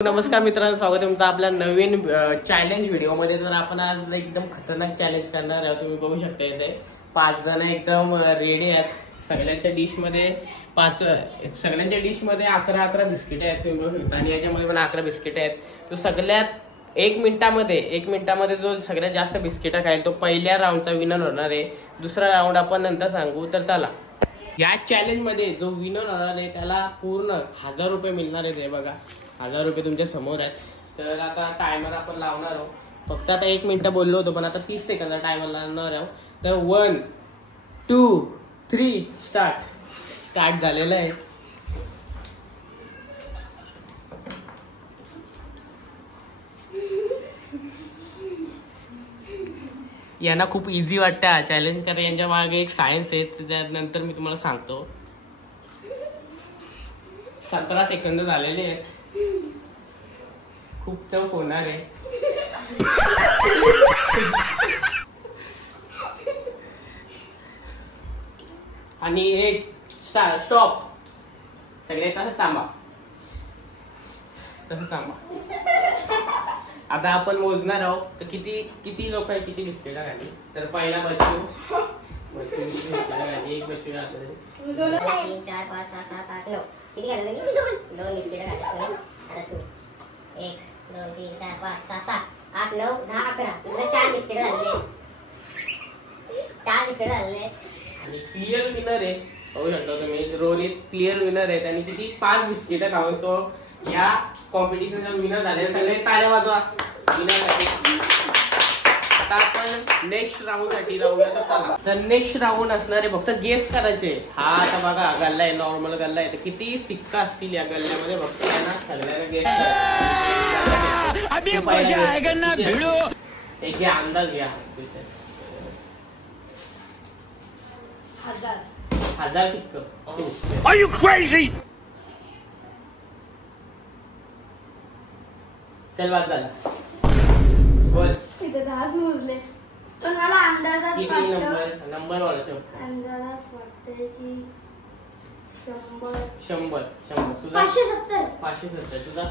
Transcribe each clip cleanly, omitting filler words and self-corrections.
नमस्कार मित्रांनो, स्वागत आहे तुमचं आपल्या नवीन चॅलेंज व्हिडिओमध्ये. तर आपण आज एकदम खतरनाक चॅलेंज करणार आहोत. तुम्ही बघू शकता इथे 5 जण एकदम रेडी आहेत. सगळ्यांच्या डिशमध्ये 11 बिस्किट आहेत तुम्ही बघू शकता, आणि याच्यामध्ये पण 11 बिस्किट आहेत. तो सगळ्यात एक मिनिटामध्ये जो सगळ्यात जास्त बिस्किट खाईल तो पहिल्या राऊंडचा विनर होणार आहे. दुसरा राऊंड आपण नंतर सांगू. तर चला, या चॅलेंज मध्ये जो विनर होणार आहे त्याला पूर्ण 1000 रुपये मिळणार आहेत. हे बघा, 1000 रुपये तुमच्या समोर आहेत. तर आता टायमर आपण लावणार आहोत. फक्त आता 1 मिनिट बोललो होतो, पण आता 30 सेकंद टायमर लावणार आहोत. तर 1 2 3 स्टार्ट झालेलं आहे. यांना खूप इझी वाटतं हा चॅलेंज, कारण यांच्या मागे एक सायन्स आहे. त्यानंतर मी तुम्हाला सांगतो. 17 सेकंद झालेले आहेत. खूप टफ होणार आहे. आणि एक स्टॉप. सगळे तसंच थांबा. आता आपण मोजणार आहोत तर किती लोक आहे, किती बिस्किट खाली. तर पहिला बच्चू बिस्किट खाली. एक बच्चू खाली. 2 3 4 5 6 7 8 9 किती खाल्ले? 2 बिस्किट खाल्ले. आता तू 1 2 3 4 5 6 7 8 9 10 11 तुला 4 बिस्किट खाल्ले. 4 बिस्किट खाल्ले. आणि क्लिअर विनर आहे. होऊ शकतो तुम्ही. रोहित क्लिअर विनर आहे. आणि किती 5 बिस्किट खाऊन तो या कॉम्पिटिशनचा विनर झाले. सगळे टाळ्या वाजवा विनरसाठी. आता आपण नेक्स्ट राऊंड साठी जाऊया. तर नेक्स्ट राऊंड असणार आहे फक्त गेस करायचे. हा आता बघा गल्ला आहे, नॉर्मल गल्ला आहे. तर किती सिक्का असतील या गल्ल्यामध्ये फक्त यांना सगळ्यांना गेस करायचं. एक घ्या, अंदाज घ्या. 1000 सिक्क. Are you crazy? चल बात झाला. बोल. तिथे 10 मोजले, पण मला अंदाजात किती नंबर वाढवतो. अंदाजात वाटतंय की 100. तुझा 570. तुझा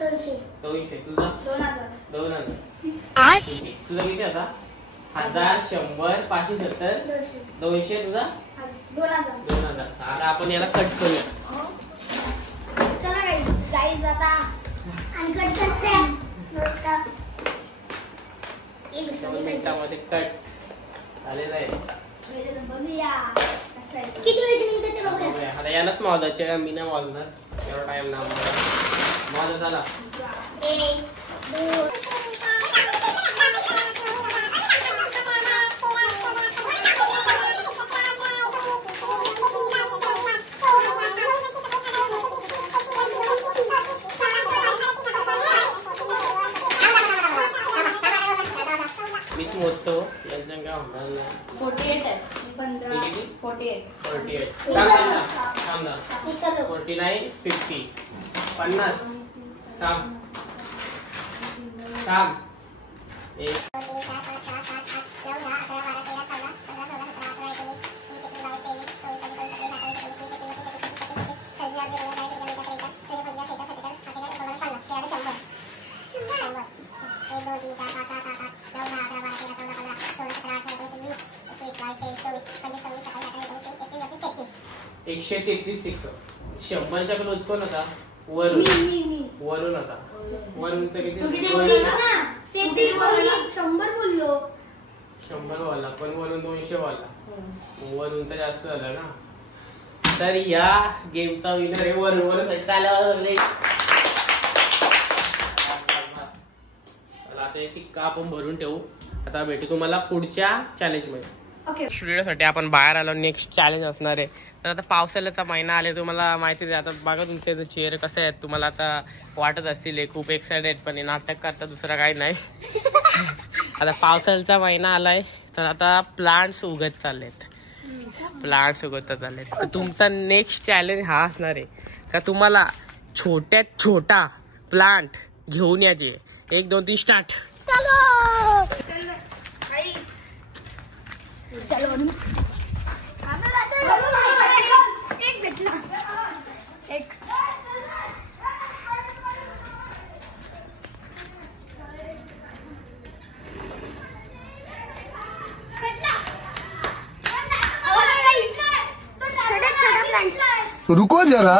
200. तुझा 2000. तुझा किती होता? 1000 100 570 200. तुझा 2000. आता आपण याला कट करूया. चला गाईज आता आणि कट करते. मिनिटामध्ये कट झालेला आहे. किती वेळ निघते ते बघूया. आता यालाच मोजायचे, मी नाही मोजणार. एवढा टाइम ना मोजा. झाला 1 2 मोजतो. यांचं काय होणार नाही. 48 आहे. 15 48 थांब 49 50 50 थांब 1 133 सिक्क. 100च्या क्लोज कोण होता? वरून होता. वरून तर किती? 100 बोललो. 100 वाला, पण वरून 200 वाला. वरून तर जास्त झालं ना. तर या गेमचा विनर आहे वरून. आता सिक्का आपण भरून ठेवू. आता भेटू तुम्हाला पुढच्या चॅलेंज मध्ये. स्टुडिओसाठी आपण बाहेर आलो. नेक्स्ट चॅलेंज असणार आहे. तर आता पावसाळ्याचा महिना आले, तुम्हाला माहितीच आहे. आता बघा तुमचे चेहरे कसे आहेत, तुम्हाला आता वाटत असतील खूप एक्सायटेड, पण नाटक करता, दुसरं काही नाही. आता पावसाळ्याचा महिना आलाय, तर आता प्लांट्स उगत चाललेत. तर तुमचा नेक्स्ट चॅलेंज हा असणार आहे का तुम्हाला छोट्यात छोटा प्लांट घेऊन यायचे. 1 2 3 स्टार्ट. रुको जरा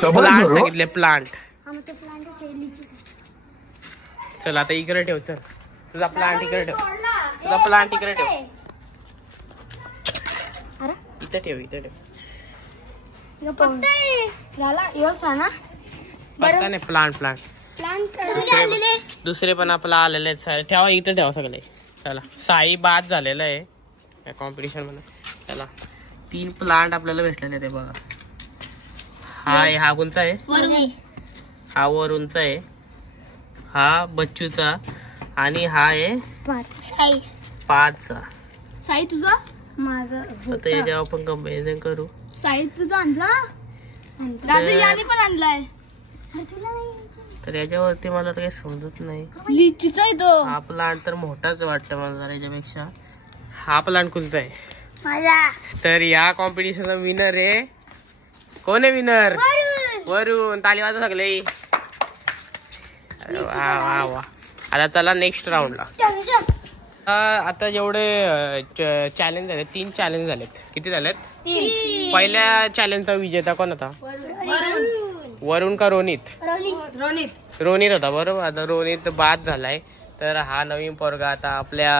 सबर प्लांट करो. सांगितले प्लांट. हा मग ते प्लांट लीचीच चल आता इकडे ठेव. चल तुझा प्लांट इकडे ठेव. तोडला. तुझा प्लांट इकडे ठेव. अरे इथे ठेव. इथे ठेव. याला योस ना पत्ता नाही. प्लांट प्लांट प्लांट दुसरे पण आपला आलेले आहेत सारे. ठेवा इथे ठेवा सगळे. चला साई बाद झालेलं आहे या कॉम्पिटिशन मध्ये. चला 3 प्लांट आपल्याला भेटलेले ते बघा. हा कोणचा आहे? हा वरूनचा आहे. हा बच्चूचा आणि हा आहे 5चा. साई तुझा माझा आता याच्यावर आपण कंपॅरिझन करू. साई तुझा आणला दादा याने पण आणलाय. तर याच्यावरती मला काही समजत नाही. लिचीचा आहे तो हा प्लांट तर मोठाच वाटतं मला जरा याच्यापेक्षा. हा प्लांट कोणचा आहे? माझा. तर या कॉम्पिटिशनचा विनर आहे. कोण आहे विनर? वरून. ताली वाजवा सगळे. वा वा वा. आता चला नेक्स्ट राऊंडला. आता जेवढे चॅलेंज झाले 3 चॅलेंज झालेत. किती झालेत? 3. पहिल्या चॅलेंजचा विजेता कोण होता? वरुण का रोनित? रोनित होता बरोबर. आता रोनित बाद झालाय. तर हा नवीन पोरगा आता आपल्या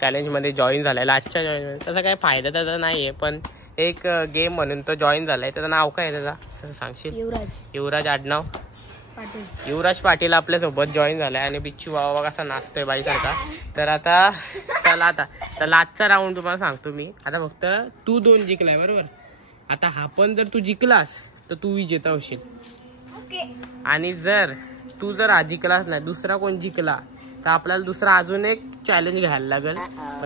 चॅलेंज मध्ये जॉईन झालाय. आजच्या जॉईन त्याचा काही फायदा त्याचा नाहीये पण एक गेम म्हणून तो जॉईन झालाय. त्याचं नाव काय आहे त्याचा सांगशील? युवराज आडनाव. युवराज पाटील आपल्या सोबत जॉईन झालाय आणि बिच्छू बाबा कसा नाचतोय बाईसारखा. तर आता चला आता तर आजचा राऊंड तुम्हाला सांगतो मी. आता फक्त तू 2 जिंकलाय बरोबर. आता हा पण जर तू जिंकलास तर तू विजेता होशील. आणि जर तू जर हा जिंकलास नाही दुसरा कोण जिंकला तर आपल्याला दुसरा अजून एक चॅलेंज घ्यायला लागेल.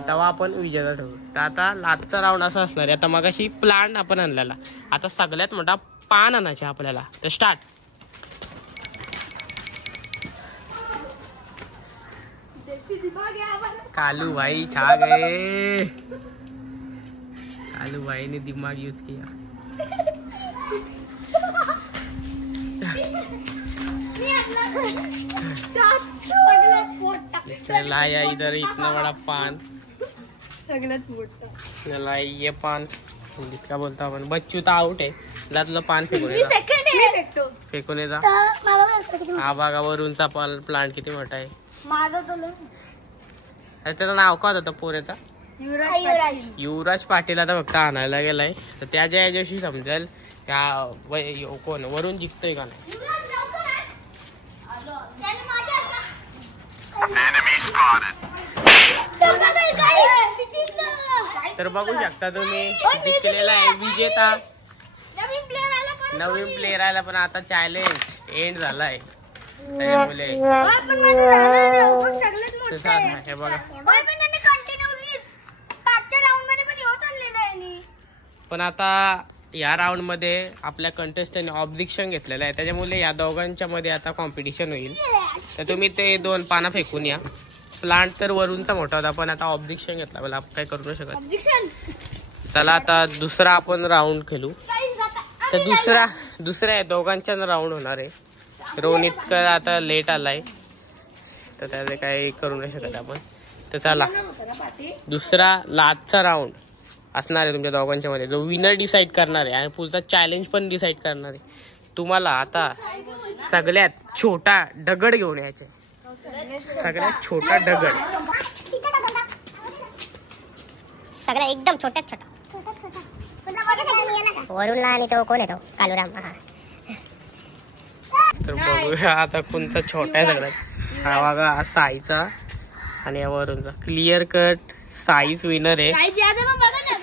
तेव्हा आपण विजेता ठेवू. तर आता लास्टचा राऊंड असा असणार आहे. आता मग अशी प्लांट आपण आणलेला. आता सगळ्यात मोठा पान आणायचा आपल्याला. तर स्टार्ट. कालू भाई छा गए. कालू भाई ने दिमाग यूज किया. लाया इधर इतना बड़ा पान. चला ये पान हिंदीत का बोलतो आपण. बच्चू तर आउट आहे. जा तुला पान फेकून येजा. फेकून येजा. हा बघा वरूनचा प्लांट किती मोठा आहे. अरे त्याचं नाव काय होतं पोऱ्याचा? युवराज पाटील. आता फक्त आणायला गेलाय. तर त्याच्या याच्याशी समजेल कोण वरून जिंकतोय का नाही. तर बघू शकता तुम्ही जिंकलेला आहे विजेता. नवीन प्लेअर आला पण आता चॅलेंज एंड झालाय. त्याच्यामुळे हे बघा. पण आता या राऊंड मध्ये आपल्या कंटेस्टंट ऑब्जेक्शन घेतलेलं आहे. त्याच्यामुळे या दोघांच्या मध्ये आता कॉम्पिटिशन होईल. तर तुम्ही ते 2 पानं फेकून या. प्लांट तर वरूनचा मोठा होता पण आता ऑब्जेक्शन घेतला मला काय करू नाही शकत. चला आता दुसरा आपण राऊंड खेळू. तर दुसऱ्या दोघांच्या राऊंड होणार आहे. रोनित का आता लेट आलाय तर त्याचे काही करू नाही शकत आपण. तर चला दुसरा लास्टचा राऊंड असणार आहे तुमच्या दोघांच्या मध्ये. जो विनर डिसाईड करणार आहे आणि पुढचा चॅलेंज पण डिसाईड करणार आहे. तुम्हाला आता सगळ्यात छोटा दगड घेऊन यायचे. सगळ्यात छोटा दगड. सगळं एकदम छोट्यात छोटा. वरूनला आणि तो कोण येतो? कालूराम. तर बघूया आता कोणता छोटा आहे सगळ्यात. हा बघा साईचा आणि वरूनचा. क्लिअर कट साईच विनर आहे.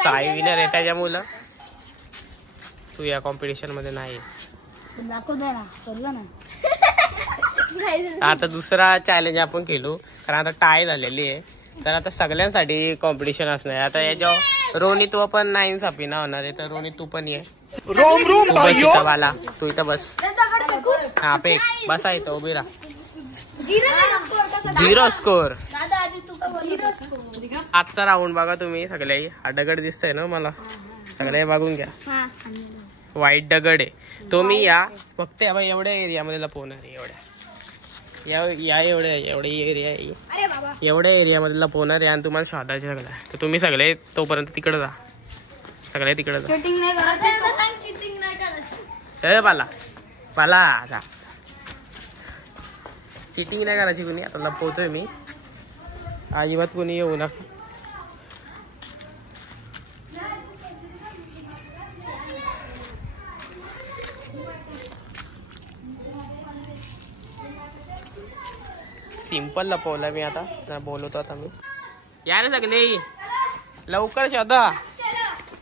साई विनर आहे. त्याच्यामुळं तू या कॉम्पिटिशन मध्ये नाहीस. आता दुसरा चॅलेंज आपण केलो कारण आता टाय झालेली आहे. तर आता सगळ्यांसाठी कॉम्पिटिशन असणार. आता याच्यावर रोनित व पण नाही सापीना होणार आहे. तर रोनित तू पण ये. बाला तू इथं बस. हा पेक बसा इथं उभी राहा. 0 स्कोर. आजचा राऊंड बघा तुम्ही सगळे. हा दगड दिसतोय ना मला. सगळे बघून घ्या. व्हाईट दगड आहे. तो मी या फक्त एवढ्या एरियामध्ये लपवणार आहे. एवढ्या एरियामध्ये लपवणार आहे आणि तुम्हाला शोधायचे सगळं. तर तुम्ही सगळे तोपर्यंत तिकडे जा. सगळे तिकडे जा. चल बाला बाला आता चिटिंग नाही करायची कुणी. आता लपवतोय मी. अजिबात कुणी येऊ नका. सिंपल लपवलं मी. आता बोलवतो आता मी. या रे सगळे लवकर शोधा.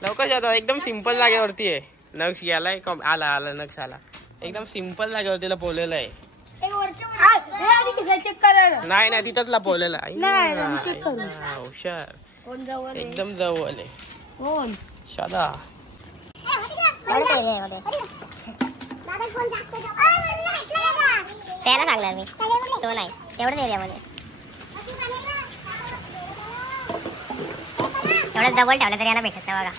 लवकर शोधा. एकदम सिंपल जागेवरती आहे. नक्ष गेलाय आला आला नक्ष आला. एकदम सिंपल जागेवरती लपवलेलं आहे. नाही नाही तिथंच लपवलेलं आहे. हुशार एकदम जवळ आहे. शोधा. त्याला सांगणार मी तो नाही तेवढंच एरियामध्ये एवढं जवळ ठेवलं तरी याला भेटत नाही बघा.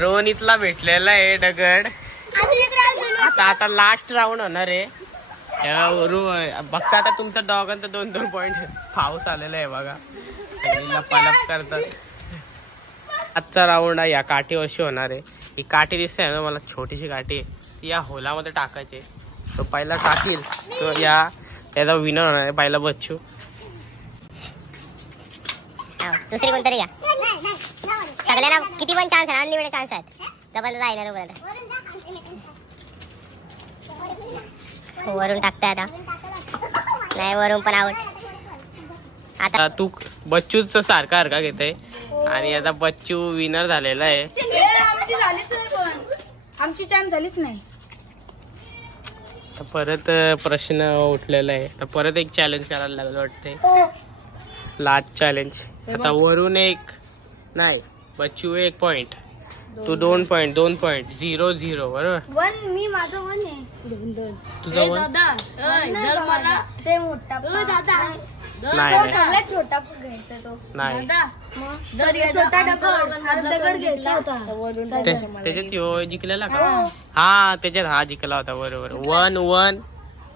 रोहितला भेटलेला आहे दगड. आता लास्ट राऊंड होणार आहे. बघता आता तुमचा डॉगांचा 2-2 पॉइंट. पाऊस आलेला आहे बघा. लपालप करतात. आजचा राऊंड आहे या काठीवरशी होणार आहे. ही काठी दिसते ना मला छोटीशी काठी आहे. या होलामध्ये टाकायची. तो पहिला टाकील तो याचा विनर होणार आहे. पहिला बच्चू. दुसरी कोणतरी या. सगळ्यांना किती पण चान्स आहे. अनलिमिटेड चान्स आहेत. डबल जायला वरून टाकताय आता. नाही वरून पण आउट. आता तू बच्चूच सारखा घेते आणि आता बच्चू विनर झालेला आहे. आमची चान्स झालीच नाही. परत प्रश्न उठलेला आहे. तर परत एक चॅलेंज करायला लागलं वाटतंय. Last challenge. आता वरून एक नाही बच्चू 1 पॉइंट तू 2 पॉइंट 0-0 बरोबर. 1 मी माझं 1 आहे. 2 तुझं 1 ते मोठा नाही सगळ्यात छोटा घ्यायचा तो. नाही छोटा दगड घ्यायचा होता. त्याच्यात ह्यो जिंकलेला का. हा त्याच्यात हा जिंकला होता बरोबर. 1-1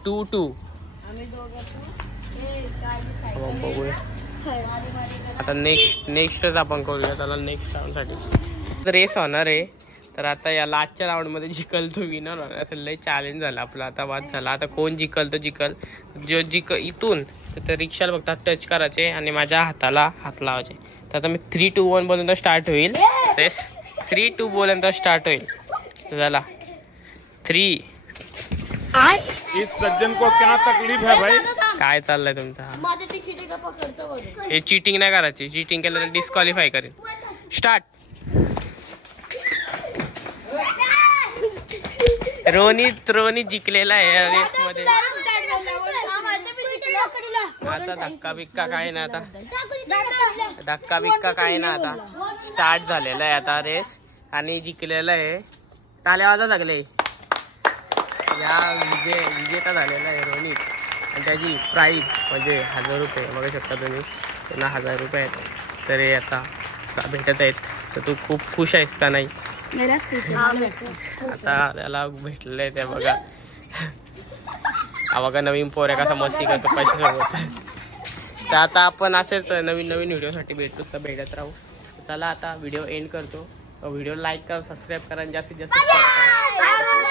2-2. बघूया आता नेक्स्टच आपण करूया त्याला. नेक्स्ट राऊंड साठी रेस होणार आहे. तर आता या लास्टच्या राऊंड मध्ये जिंकल तो विनर होणार. असं लय चॅलेंज झाला आपला. आता वाद झाला. आता कोण जिंकल तो जिंकल. जो इथून तर रिक्षाला बघता टच करायचे आणि माझ्या हाताला हात लावायचे. तर आता मी 3-2-1 बोलून स्टार्ट होईल. रेस 3-2 बोलून स्टार्ट होईल. झाला 3. इस सज्जन को क्या तकलीफ है भाई. काय चाललंय तुमचा. हे चिटिंग नाही करायची. चिटिंग केलं तर डिस्क्वालिफाय करेल. स्टार्ट. रोनित जिंकलेला आहे रेस मध्ये. आता धक्का बिक्का काय ना. आता धक्का बिक्का काय ना. आता स्टार्ट झालेला आहे आता रेस आणि जिंकलेला आहे. टाळ्या वाजा लागले. या विजेता झालेला आहे रोनित. आणि त्याची प्राईज म्हणजे 1000 रुपये बघू शकता तुम्ही. त्यांना 1000 रुपये आहेत. तर हे आता भेटत आहेत. तर तू खूप खुश आहेस का नाही. आता त्याला भेटलेलं आहे. त्या बघा हा बघा नवीन पोऱ्या कसा मस्ती करतो पैशासोबत. तर आता आपण असेच नवीन व्हिडिओसाठी भेटत राहू. चला आता व्हिडिओ एंड करतो. व्हिडिओ लाईक करा, सबस्क्राईब करा आणि जास्तीत जास्त शेअर करा.